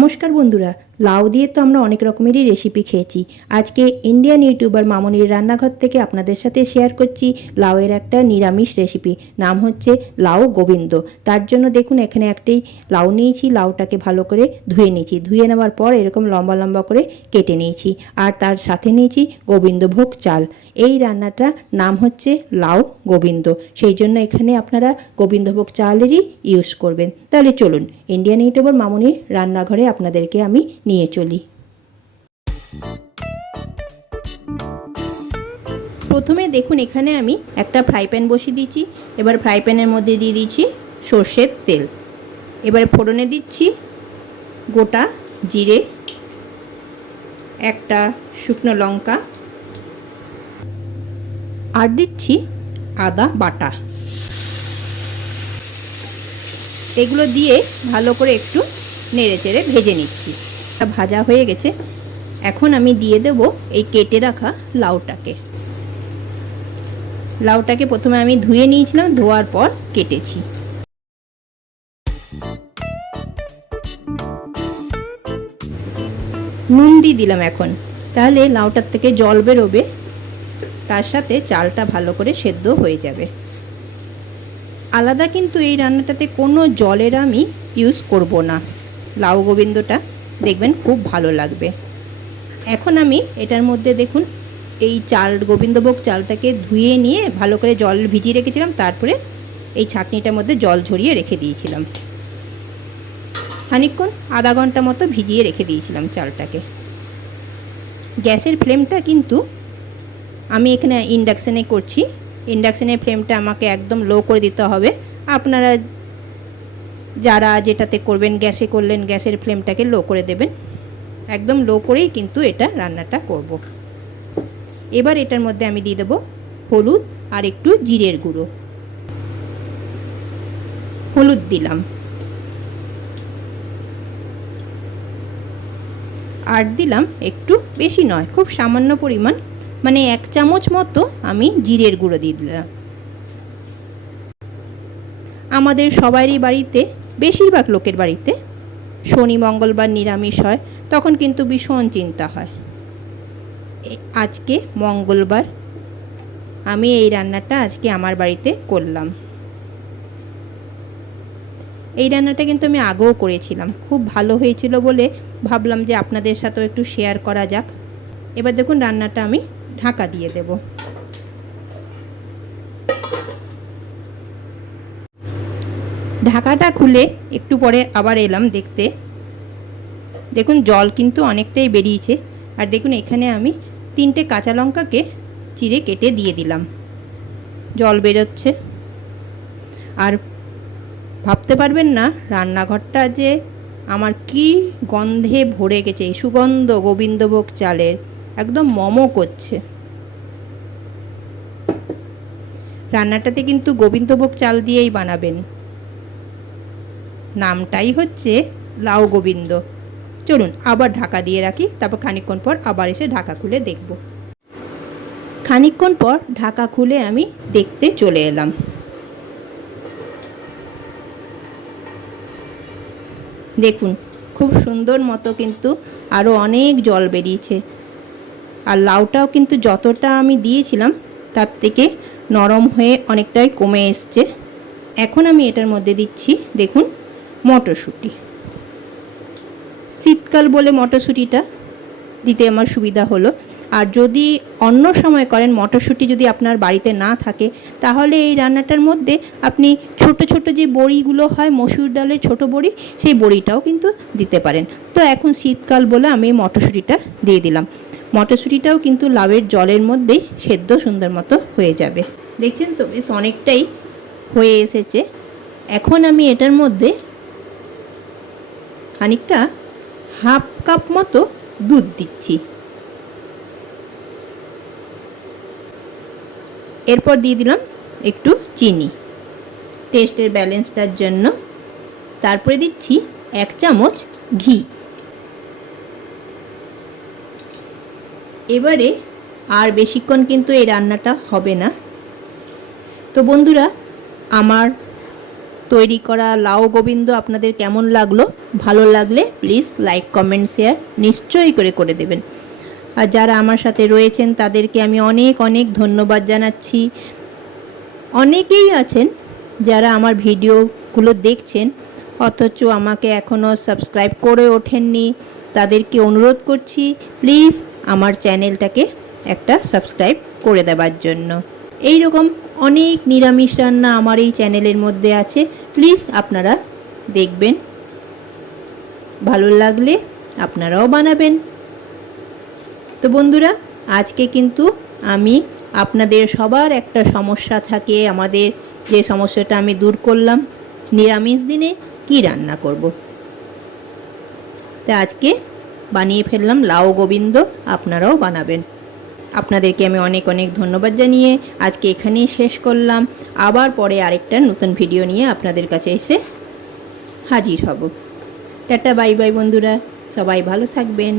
নমস্কার বন্ধুরা, লাউ দিয়ে তো আমরা অনেক রকমেরই রেসিপি খেয়েছি। আজকে ইন্ডিয়ান ইউটিউবার মামনির রান্নাঘর থেকে আপনাদের সাথে শেয়ার করছি লাউয়ের একটা নিরামিষ রেসিপি। নাম হচ্ছে লাউ গোবিন্দ। তার জন্য দেখুন এখানে একটি লাউ নিয়েছি, লাউটাকে ভালো করে ধুয়ে নিয়েছি। ধুয়ে নেওয়ার পর এরকম লম্বা লম্বা করে কেটে নিয়েছি। আর তার সাথে নিয়েছি গোবিন্দভোগ চাল। এই রান্নাটার নাম হচ্ছে লাউ গোবিন্দ, সেই জন্য এখানে আপনারা গোবিন্দভোগ চালেরই ইউজ করবেন। তাহলে চলুন ইন্ডিয়ান ইউটিউবার মামনির রান্নাঘরে আপনাদেরকে আমি নিয়ে চলি। প্রথমে দেখুন এখানে আমি একটা ফ্রাই প্যান বসিয়ে দিয়েছি। এবার ফ্রাই প্যানের মধ্যে দিয়ে দিচ্ছি সর্ষের তেল। এবারে ফোড়নে দিচ্ছি গোটা জিরে, একটা শুকনো লঙ্কা, আর দিচ্ছি আদা বাটা। এগুলো দিয়ে ভালো করে একটু নেড়ে চেড়ে ভেজে নিচ্ছি। ভাজা হয়ে গেছে, এখন আমি দিয়ে দেব এই কেটে রাখা লাউটাকে। লাউটাকে প্রথমে আমি ধুয়ে নিয়েছিলাম, ধোয়ার পর কেটেছি। নুন দিয়ে দিলাম এখন, তাহলে লাউটার থেকে জল বেরোবে, তার সাথে চালটা ভালো করে সেদ্ধ হয়ে যাবে। আলাদা কিন্তু এই রান্নাটাতে কোনো জলের আমি ইউজ করব না। লাউ গোবিন্দটা দেখবেন খুব ভালো লাগবে। এখন আমি এটার মধ্যে দেখুন এই চাল গোবিন্দভোগ চালটাকে ধুয়ে নিয়ে ভালো করে জল ভিজিয়ে রেখেছিলাম, তারপরে এই ছাঁকনিটার মধ্যে জল ঝরিয়ে রেখে দিয়েছিলাম। খানিকক্ষণ আধা ঘন্টা মতো ভিজিয়ে রেখে দিয়েছিলাম চালটাকে। গ্যাসের ফ্লেমটা কিন্তু আমি এখানে ইন্ডাকশানে করছি। ইন্ডাকশানের ফ্লেমটা আমাকে একদম লো করে দিতে হবে। আপনারা যারা যেটাতে করবেন, গ্যাসে করলেন গ্যাসের ফ্লেমটাকে লো করে দেবেন। একদম লো করেই কিন্তু এটা রান্নাটা করব। এবার এটার মধ্যে আমি দিয়ে দেবো হলুদ আর একটু জিরের গুঁড়ো। হলুদ দিলাম, আর দিলাম একটু, বেশি নয়, খুব সামান্য পরিমাণ, মানে 1 চামচ মতো আমি জিরের গুঁড়ো দিয়ে দিলাম। আমাদের সবারই বাড়িতে, বেশিরভাগ লোকের বাড়িতে শনি মঙ্গলবার নিরামিষ হয়, তখন কিন্তু ভীষণ চিন্তা হয়। আজকে মঙ্গলবার, আমি এই রান্নাটা আজকে আমার বাড়িতে করলাম। এই রান্নাটা কিন্তু আমি আগেও করেছিলাম, খুব ভালো হয়েছিল বলে ভাবলাম যে আপনাদের সাথেও একটু শেয়ার করা যাক। এবার দেখুন রান্নাটা আমি ঢাকা দিয়ে দেব। ঢাকাটা খুলে একটু পরে আবার এলাম দেখতে। দেখুন জল কিন্তু অনেকটাই বেরিয়েছে। আর দেখুন এখানে আমি 3টে কাঁচা লঙ্কাকে চিড়ে কেটে দিয়ে দিলাম। জল বেরোচ্ছে। আর ভাবতে পারবেন না রান্নাঘরটা যে আমার কি গন্ধে ভরে গেছে। এই সুগন্ধ গোবিন্দভোগ চালের একদম মমো করছে। রান্নাটাতে কিন্তু গোবিন্দভোগ চাল দিয়েই বানাবেন। নামটাই হচ্ছে লাউ গোবিন্দ। চলুন আবার ঢাকা দিয়ে রাখি, তারপর খানিকক্ষণ পর আবার এসে ঢাকা খুলে দেখব। খানিকক্ষণ পর ঢাকা খুলে আমি দেখতে চলে এলাম। দেখুন খুব সুন্দর মতো কিন্তু আরও অনেক জল বেরিয়েছে। আর লাউটাও কিন্তু যতটা আমি দিয়েছিলাম তার থেকে নরম হয়ে অনেকটাই কমে এসছে। এখন আমি এটার মধ্যে দিচ্ছি দেখুন মটরশুঁটি। শীতকাল বলে মটরশুঁটিটা দিতে আমার সুবিধা হলো। আর যদি অন্য সময় করেন, মটরশুঁটি যদি আপনার বাড়িতে না থাকে, তাহলে এই রান্নাটার মধ্যে আপনি ছোট ছোট যে বড়িগুলো হয়, মসুর ডালের ছোট বড়ি, সেই বড়িটাও কিন্তু দিতে পারেন। তো এখন শীতকাল বলে আমি মটরশুঁটিটা দিয়ে দিলাম। মটরশুঁটিটাও কিন্তু লাউয়ের জলের মধ্যেই সেদ্ধ সুন্দর মতো হয়ে যাবে। দেখছেন তো বেশ অনেকটাই হয়ে এসেছে। এখন আমি এটার মধ্যে খানিকটা হাফ কাপ মতো দুধ দিচ্ছি। এরপর দিয়ে দিলাম একটু চিনি টেস্টের ব্যালেন্সটার জন্য। তারপরে দিচ্ছি 1 চামচ ঘি। এবারে আর বেশিক্ষণ কিন্তু এই রান্নাটা হবে না। তো বন্ধুরা, আমার তৈরি করা লাউ গোবিন্দ আপনাদের কেমন লাগলো? ভালো লাগলে প্লিজ লাইক কমেন্ট শেয়ার নিশ্চয়ই করে দেবেন। আর যারা আমার সাথে রয়েছেন তাদেরকে আমি অনেক অনেক ধন্যবাদ জানাচ্ছি। অনেকেই আছেন যারা আমার ভিডিওগুলো দেখছেন অথচ আমাকে এখনও সাবস্ক্রাইব করে ওঠেননি। তাদেরকে অনুরোধ করছি প্লিজ আমার চ্যানেলটাকে একটা সাবস্ক্রাইব করে দেওয়ার জন্য। এই রকম অনেক নিরামিষ রান্না আমার এই চ্যানেলের মধ্যে আছে, প্লিজ আপনারা দেখবেন, ভালো লাগলে আপনারাও বানাবেন। তো বন্ধুরা, আজকে কিন্তু আমি আপনাদের সবার একটা সমস্যা থাকে, আমাদের যে সমস্যাটা আমি দূর করলাম, নিরামিষ দিনে কি রান্না করব। তা আজকে বানিয়ে ফেললাম লাউ গোবিন্দ, আপনারাও বানাবেন। আপনাদেরকে আমি অনেক অনেক ধন্যবাদ জানিয়ে আজকে এখানেই শেষ করলাম। আবার পরে আরেকটা নতুন ভিডিও নিয়ে আপনাদের কাছে এসে হাজির হব। টাটা বাই বাই বন্ধুরা, সবাই ভালো থাকবেন।